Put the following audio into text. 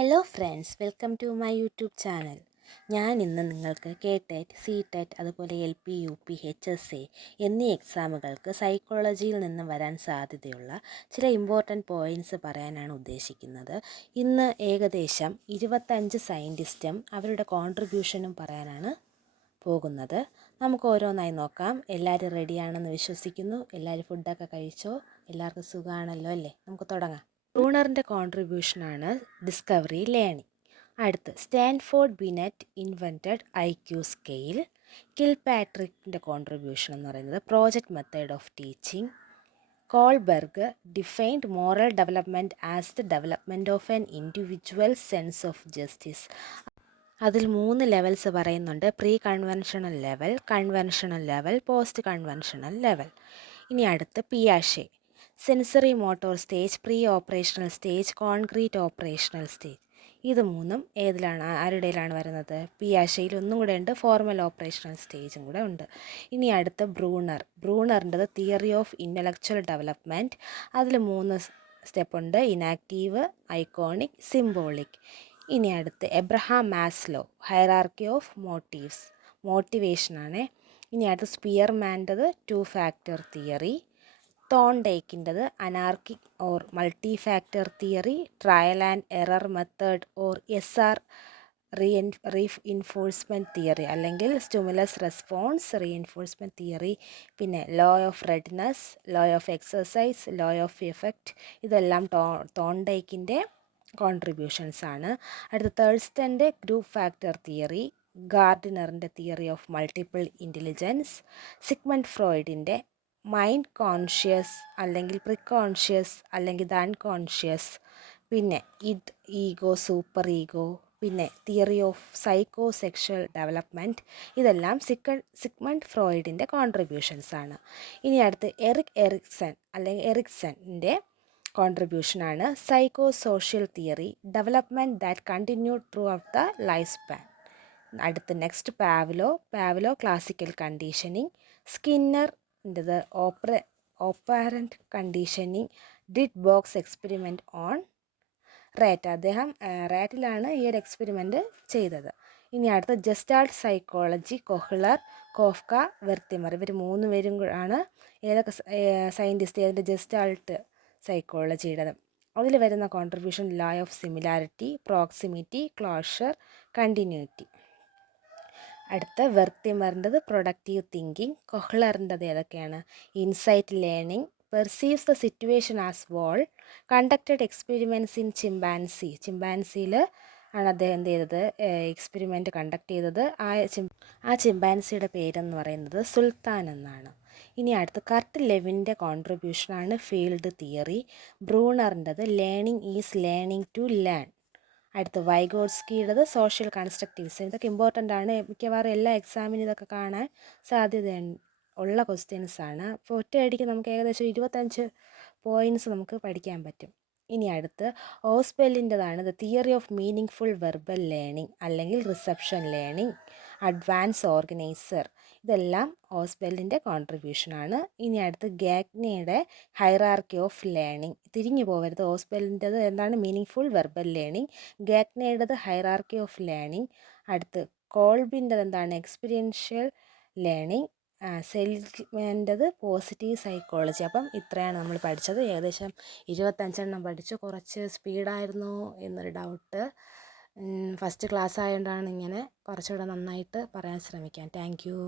Hello friends, welcome to my YouTube channel. ഞാൻ ഇന്ന് നിങ്ങൾക്ക് KTET, CTET, അതുപോലെ LP, UP, HSA എന്നീ എക്സാമുകൾക്ക് സൈക്കോളജിയിൽ നിന്ന് വരാൻ സാധ്യതയുള്ള ചില ഇമ്പോർട്ടൻറ്റ് പോയിൻറ്റ്സ് പറയാനാണ് ഉദ്ദേശിക്കുന്നത്. ഇന്ന് ഏകദേശം 25 സയൻറ്റിസ്റ്റും അവരുടെ കോൺട്രിബ്യൂഷനും പറയാനാണ് പോകുന്നത്. നമുക്ക് ഓരോന്നായി നോക്കാം. എല്ലാവരും റെഡിയാണെന്ന് വിശ്വസിക്കുന്നു. എല്ലാവരും ഫുഡൊക്കെ കഴിച്ചോ? എല്ലാവർക്കും സുഖമാണല്ലോ അല്ലേ? നമുക്ക് തുടങ്ങാം. ബ്രൂണറിൻ്റെ കോൺട്രിബ്യൂഷനാണ് ഡിസ്കവറി ലേണിംഗ്. അടുത്ത് Stanford Binet invented IQ scale. കിൽപാട്രിക്കിൻ്റെ കോൺട്രിബ്യൂഷൻ എന്ന് പറയുന്നത് project method of teaching. Kohlberg defined moral development as the development of an individual sense of justice. അതിൽ 3 ലെവൽസ് പറയുന്നുണ്ട്: pre conventional level, conventional level, post conventional level. ഇനി അടുത്ത് പിയാഷെ sensory motor stage, pre operational stage, concrete operational stage. ഇത് മൂന്നും ഏതിലാണ്, ആരുടെയിലാണ് വരുന്നത്? പിയാഷെയിൽ ഒന്നും കൂടെ ഉണ്ട്, ഫോർമൽ ഓപ്പറേഷണൽ സ്റ്റേജും കൂടെ ഉണ്ട്. ഇനി അടുത്ത ബ്രൂണറിൻ്റെത് തിയറി ഓഫ് ഇൻ്റലക്ച്വൽ ഡെവലപ്മെൻറ്റ്. അതിൽ 3 സ്റ്റെപ്പ് ഉണ്ട്: ഇനാക്റ്റീവ്, ഐക്കോണിക്, സിംബോളിക്. ഇനി അടുത്ത് Abraham Maslow hierarchy of motives, മോട്ടിവേഷനാണ്. ഇനി അടുത്ത് സ്പിയർമാൻ്റെത് 2 ഫാക്ടർ തിയറി. തോൺഡൈക്കിൻ്റെത് anarchic or multi factor theory, trial and error method or SR reinforcement theory, അല്ലെങ്കിൽ സ്റ്റിമുലസ് റെസ്പോൺസ് റീഇൻഫോഴ്സ്മെൻറ്റ് തിയറി. പിന്നെ law of readiness, law of exercise, law of effect. ഇതെല്ലാം തോൺഡൈക്കിൻ്റെ contributions ആണ്. അടുത്ത തേഴ്സ്റ്റൻ്റെ ഗ്രൂപ്പ് ഫാക്ടർ തിയറി, ഗാർഡിനറിൻ്റെ theory of multiple intelligence, Sigmund ഫ്രോയിഡിൻ്റെ mind conscious അല്ലെങ്കിൽ പ്രിക്കോൺഷ്യസ് അല്ലെങ്കിൽ ദ അൺകോൺഷ്യസ്, പിന്നെ ഇഡ്, ഈഗോ, സൂപ്പർ ഈഗോ, പിന്നെ theory of psycho sexual development. ഇതെല്ലാം സിഗ്മണ്ട് ഫ്രോയിഡിൻ്റെ കോൺട്രിബ്യൂഷൻസ് ആണ്. ഇനി അടുത്ത് എറിക്സൻ്റെ കോൺട്രിബ്യൂഷനാണ് psycho social theory, development that continued throughout the life span. അടുത്ത് നെക്സ്റ്റ് പാവ്ലോ ക്ലാസിക്കൽ കണ്ടീഷനിങ്, സ്കിന്നറിൻ്റെത് operant conditioning, did box experiment on rat. അദ്ദേഹം റാറ്റിലാണ് ഈ ഒരു എക്സ്പെരിമെൻറ്റ് ചെയ്തത്. ഇനി അടുത്ത gestalt psychology, Kohler, Koffka, Wertheimer. ഇവർ 3 പേരും ആണ് ഏതൊക്കെ സയൻറ്റിസ്റ്റ് അതിൻ്റെ ജസ്റ്റാൾട്ട് സൈക്കോളജിയുടെ. അതിൽ വരുന്ന contribution law of similarity, proximity, closure, continuity. അടുത്ത വെർത്തിമറിൻ്റെത് പ്രൊഡക്റ്റീവ് തിങ്കിങ്. കൊഹ്ലറിൻ്റെത് ഏതൊക്കെയാണ്? Insight learning, perceives the situation as whole, conducted experiments in ചിമ്പാൻസിയിൽ ആണ് അദ്ദേഹം എന്ത് ചെയ്തത്? എക്സ്പെരിമെൻറ്റ് കണ്ടക്ട് ചെയ്തത്. ആ ചിമ്പാൻസിയുടെ പേരെന്ന് പറയുന്നത് സുൽത്താൻ എന്നാണ്. ഇനി അടുത്ത് കർട്ട് ലെവിൻ്റെ കോൺട്രിബ്യൂഷനാണ് ഫീൽഡ് തിയറി. ബ്രൂണറിൻ്റെത് learning is learning to learn. അടുത്ത് വൈഗോട്സ്കിയുടേത് സോഷ്യൽ കൺസ്ട്രക്റ്റിവിസം. ഇതൊക്കെ ഇമ്പോർട്ടൻ്റ് ആണ്, മിക്കവാറും എല്ലാ എക്സാമിനും ഇതൊക്കെ കാണാൻ സാധ്യത ഉള്ള ക്വസ്റ്റ്യൻസ് ആണ്. അപ്പോൾ ഒറ്റയടിക്ക് നമുക്ക് ഏകദേശം 25 പോയിൻറ്റ്സ് നമുക്ക് പഠിക്കാൻ പറ്റും. ഇനി അടുത്ത് ഓസ്ബെല്ലിൻ്റെതാണ് the theory of meaningful verbal learning അല്ലെങ്കിൽ റിസപ്ഷൻ ലേണിംഗ്, അഡ്വാൻസ് ഓർഗനൈസർ. ഇതെല്ലാം ഓസ്ബെല്ലിൻ്റെ കോൺട്രിബ്യൂഷനാണ്. ഇനി അടുത്ത് ഗാഗ്നെയുടെ ഹൈറാർക്കി ഓഫ് ലേണിംഗ്. തിരിഞ്ഞു പോകരുത്. ഓസ്ബെല്ലിൻ്റെത് എന്താണ്? Meaningful verbal learning. ഗാഗ്നെയുടേത് ഹൈറാർക്കി ഓഫ് ലേണിംഗ്. അടുത്ത് കോൾബിൻ്റെത് എന്താണ്? Experiential learning. സെലിഗ്മാൻ്റെത് പോസിറ്റീവ് സൈക്കോളജി. അപ്പം ഇത്രയാണ് നമ്മൾ പഠിച്ചത്. ഏകദേശം 25 പഠിച്ചു. കുറച്ച് സ്പീഡായിരുന്നു എന്നൊരു ഡൗട്ട്. ഫസ്റ്റ് ക്ലാസ് ആയതുകൊണ്ടാണ് ഇങ്ങനെ കുറച്ചുകൂടെ നന്നായിട്ട് പറയാൻ ശ്രമിക്കാം. Thank you.